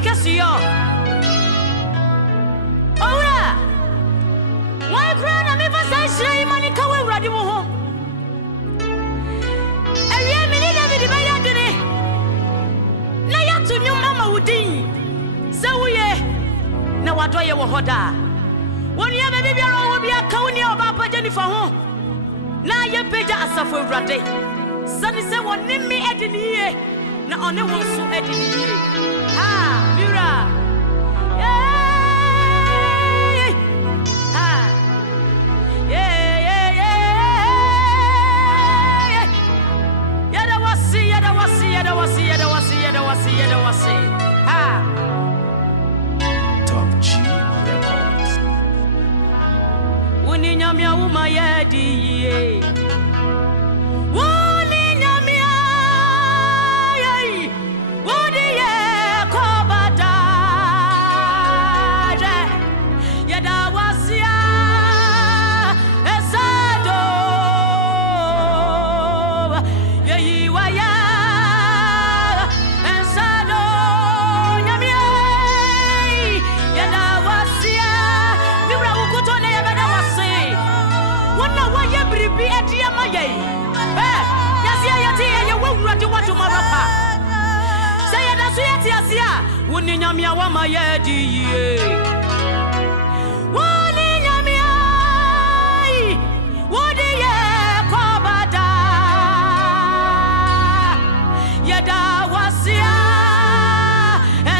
because you Ora why crown am if I say money kawe urade wo ho Ewie me ni David ba ya dene na ya to nyum mama wudin se wuye na wadoye wo hoda woni ya be bia ro wo bia ka woni oba pa Jennifer ho na ye peja asafo urade sani se woni me edini ye na one won so edini ye ha mira yeah ha yeah yada wasi ha Top G Records. woni nyamia wuma yedi ye Woni nyamia wa mayedi ye Woni nyamia wodi ye kobada Yeda wasia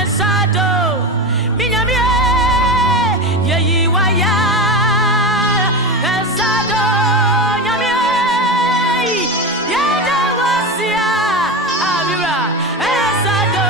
ensado minyamia ye yiwaya ensado nyamia yeda wasia amira ensado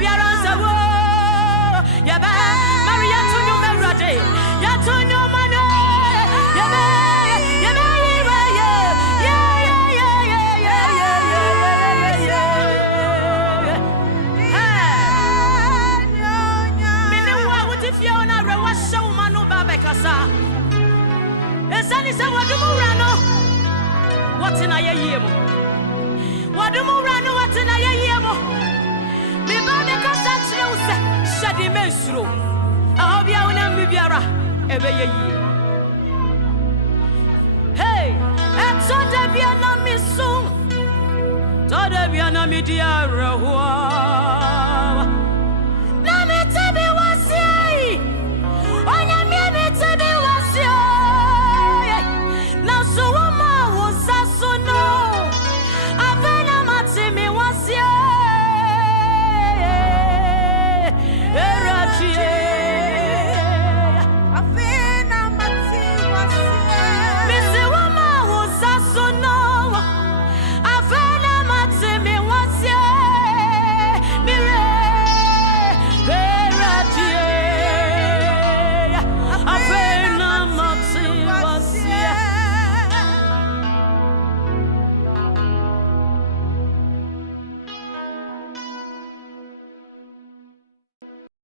biara nsawo yaba Maria tunyo merade ya tunyo mano yaba yaba Fiona rewa show manu baba kasa esani se wadumu rano watina ye yemo wadumu rano watina ye yemo me baba kasa chire use shade mensuro ahobia wona mbiara ebe ye yi hey etsoda bia na misu toda bia na midia rewa